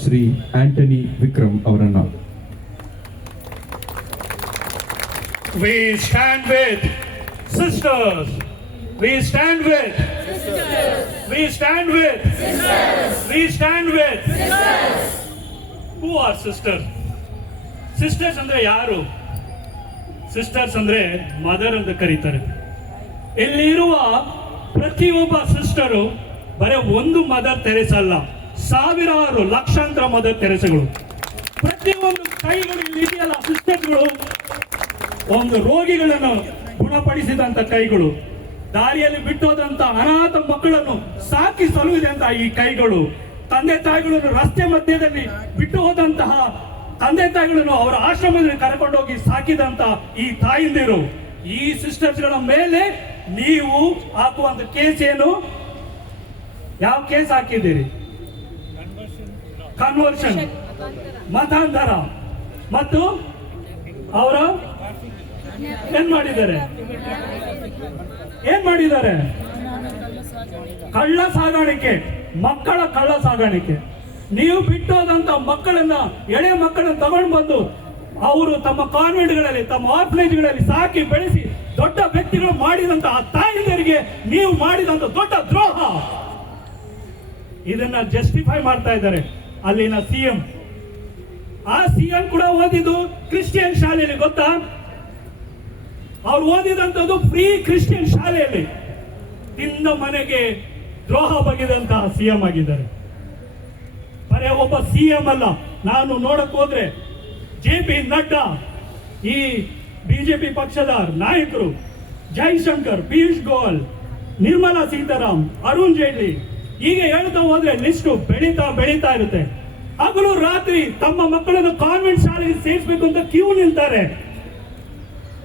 Shri Antony Vikram ಅವರನ್ನ We stand with sisters. We stand with sisters. We stand with sisters. We stand with sisters. Who are sisters? Sisters ಅಂದ್ರೆ ಯಾರು? Sisters ಅಂದ್ರೆ mother ಅಂತ ಕರೀತಾರೆ. ಇಲ್ಲಿರುವ ಪ್ರತಿಯೊಬ್ಬ ಸಿಸ್ಟರು ಬರೀ ಒಂದು ಮದರ್ ತೆರೆಸ ಅಲ್ಲ, ಸಾವಿರಾರು ಲಕ್ಷಾಂತರ ಮದರ್ ತೆರೆಸಗಳು. ಪ್ರತಿಯೊಂದು ಕೈಗಳು ಇಲ್ಲಿ ಇದೆಯಲ್ಲ ಸಿಸ್ಟರ್ಗಳು, ಒಂದು ರೋಗಿಗಳನ್ನು ಗುಣಪಡಿಸಿದಂತ ಕೈಗಳು, ದಾರಿಯಲ್ಲಿ ಬಿಟ್ಟೋದಂತ ಅನಾಥ ಮಕ್ಕಳನ್ನು ಸಾಕಿ ಸಲುಹಿದಂತಹ ಈ ಕೈಗಳು, ತಂದೆ ತಾಯಿಗಳನ್ನು ರಸ್ತೆ ಮಧ್ಯದಲ್ಲಿ ಬಿಟ್ಟು ಹೋದಂತಹ ತಂದೆ ತಾಯಿಗಳನ್ನು ಅವರ ಆಶ್ರಮದಲ್ಲಿ ಕರ್ಕೊಂಡೋಗಿ ಸಾಕಿದಂತ ಈ ತಾಯಿಂದಿರು, ಈ ಸಿಸ್ಟರ್ಸ್ಗಳ ಮೇಲೆ ನೀವು ಹಾಕುವಂತ ಕೇಸ್ ಏನು? ಯಾವ ಕೇಸ್ ಹಾಕಿದ್ದೀರಿ? ಕನ್ವರ್ಷನ್, ಮತಾಂತರ. ಮತ್ತು ಅವರ ಏನ್ ಮಾಡಿದ್ದಾರೆ? ಕಳ್ಳ ಸಾಗಾಣಿಕೆ, ಮಕ್ಕಳ ಕಳ್ಳ ಸಾಗಾಣಿಕೆ. ನೀವು ಬಿಟ್ಟೋದಂತ ಮಕ್ಕಳನ್ನ, ಎಳೆ ಮಕ್ಕಳನ್ನ ತಗೊಂಡು ಬಂದು ಅವರು ತಮ್ಮ ಕಾನ್ವೆಂಟ್ಗಳಲ್ಲಿ, ತಮ್ಮ ಆರ್ಫನೇಜ್ಗಳಲ್ಲಿ ಸಾಕಿ ಬೆಳೆಸಿ ದೊಡ್ಡ ವ್ಯಕ್ತಿಗಳು ಮಾಡಿದಂತ ಆ ತಾಯಿಯರಿಗೆ ನೀವು ಮಾಡಿದಂತ ದೊಡ್ಡ ದ್ರೋಹ. ಇದನ್ನ ಜಸ್ಟಿಫೈ ಮಾಡ್ತಾ ಇದ್ದಾರೆ ಅಲ್ಲಿನ ಸಿಎಂ. ಆ ಸಿಎಂ ಕೂಡ ಓದಿದ್ದು ಕ್ರಿಶ್ಚಿಯನ್ ಶಾಲೆಯಲ್ಲಿ, ಗೊತ್ತಾ? ಅವ್ರು ಓದಿದಂಥದ್ದು ಫ್ರೀ ಕ್ರಿಶ್ಚಿಯನ್ ಶಾಲೆಯಲ್ಲಿ. ತಿಂದ ಮನೆಗೆ ದ್ರೋಹ ಬಗೆದಂತಹ ಸಿಎಂ ಆಗಿದ್ದಾರೆ. ಬರೇ ಒಬ್ಬ ಸಿಎಂ ಅಲ್ಲ, ನಾನು ನೋಡಕ್ ಹೋದ್ರೆ JP ನಡ್ಡಾ, ಈ ಬಿಜೆಪಿ ಪಕ್ಷದ ನಾಯಕರು, ಜೈಶಂಕರ್, ಪಿಯೂಷ್ ಗೋಯಲ್, ನಿರ್ಮಲಾ ಸೀತಾರಾಮ್, ಅರುಣ್ ಜೇಟ್ಲಿ, ಹೀಗೆ ಹೇಳ್ತಾ ಹೋದ್ರೆ ಲಿಸ್ಟ್ ಬೆಳೀತಾ ಇರುತ್ತೆ. ಹಗಲು ರಾತ್ರಿ ತಮ್ಮ ಮಕ್ಕಳನ್ನು ಕಾನ್ವೆಂಟ್ ಶಾಲೆಗೆ ಸೇರಿಸಬೇಕು ಅಂತ ಕ್ಯೂ ನಿಲ್ತಾರೆ.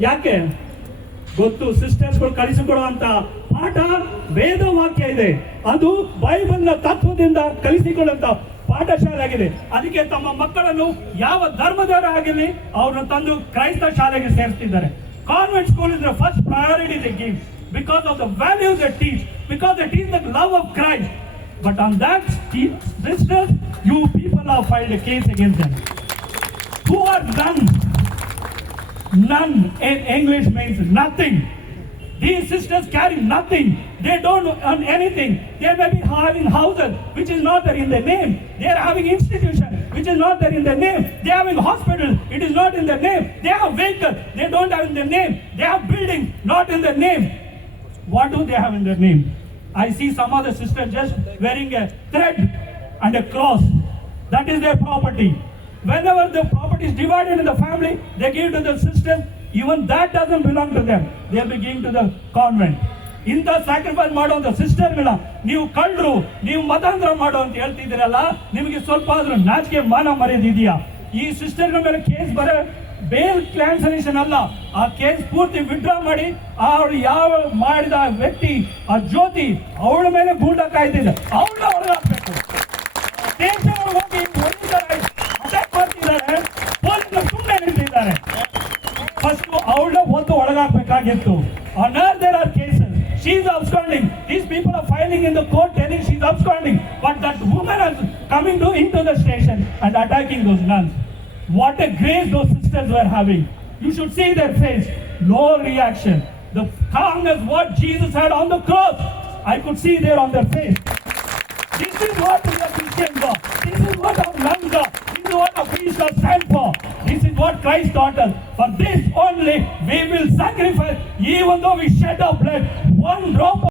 ಯಾಕೆ ಗೊತ್ತು? ಸಿಸ್ಟರ್ಸ್ಗಳು ಕಲಿಸಿಕೊಡುವಂತ ಪಾಠ ವೇದ ವಾಕ್ಯ ಇದೆ, ಅದು ಬೈಬಲ್ನ ತತ್ವದಿಂದ ಕಲಿಸಿಕೊಳ್ಳುವಂತ ಪಾಠಶಾಲೆ ಆಗಿದೆ. ಅದಕ್ಕೆ ತಮ್ಮ ಮಕ್ಕಳನ್ನು ಯಾವ ಧರ್ಮದವರ ಆಗಿರಲಿ ಅವ್ರನ್ನ ತಂದು ಕ್ರೈಸ್ತ ಶಾಲೆಗೆ ಸೇರಿಸ್ತಿದ್ದಾರೆ. Convent school is the first priority they give because of the values they teach, because they teach the love of Christ. But on that, sisters, you people have filed a case against them. Who are nuns? Nun in English means nothing. These sisters carry nothing. They don't earn anything. They may be having houses which is not there in their name. They are having institution which is not there in their name. They are having hospitals, it is not in their name. They have vehicles, they don't have in their name. They have buildings, not in their name. What do they have in their name? I see some other sisters just wearing a thread and a cross. That is their property. Whenever the property is divided in the family, they give to the sisters. Even that doesn't belong to them. They will be giving to the convent. ಇಂಥ sacrifice ಮಾಡುವಂತ ಸಿಸ್ಟರ್ಗಳ ನೀವು ಕಳ್ಳರು, ನೀವು ಮತಾಂತರ ಮಾಡೋ ಅಂತ ಹೇಳ್ತಿದ್ದೀರಲ್ಲ, ನಿಮಗೆ ಸ್ವಲ್ಪ ಆದ್ರೂ ನಾಚಿಕೆ ಮಾನ ಮರ್ಯಾದಿದೆಯಾ? ಈ ಸಿಸ್ಟರ್ಗಳ ಮೇಲೆ ಕೇಸ್ ಬೇಲ್ ಕ್ಯಾನ್ಸಲೇಷನ್ ಅಲ್ಲ, ಆ ಕೇಸ್ ಪೂರ್ತಿ ವಿಡ್ರಾ ಮಾಡಿ ಅವಳು ಯಾವ ಮಾಡಿದ ವ್ಯಕ್ತಿ ಆ ಜ್ಯೋತಿ ಅವಳ ಮೇಲೆ ಗೂಂಡ ಕಾಯ್ತಿದ್ದ, ಅವಳ ಹೊರಗಾಕ್ಬೇಕು. ದೇಶಗಳು ಹೋಗಿ ಅಟ್ಯಾಕ್ ಮಾಡ್ತಿದ್ದಾರೆ, ಪೊಲೀಸರು ಸುಮ್ಮನೆ ನಿಂತಿದ್ದಾರೆ. ಫಸ್ಟ್ ಅವಳ ಒಂದು ಒಳಗಾಕ್ಬೇಕಾಗಿತ್ತು. On her there are cases. She is absconding. These people are filing in the court telling she is absconding. But that woman is coming into the station and attacking those nuns. What a grace those sisters were having. You should see their face. No reaction. The calmness what Jesus had on the cross, I could see there on their face. This is what we are Christians are. This is what our nuns are. This is what our priests are stand for. This is what Christ taught us. For this only we will sacrifice, even though we shed our blood, one drop of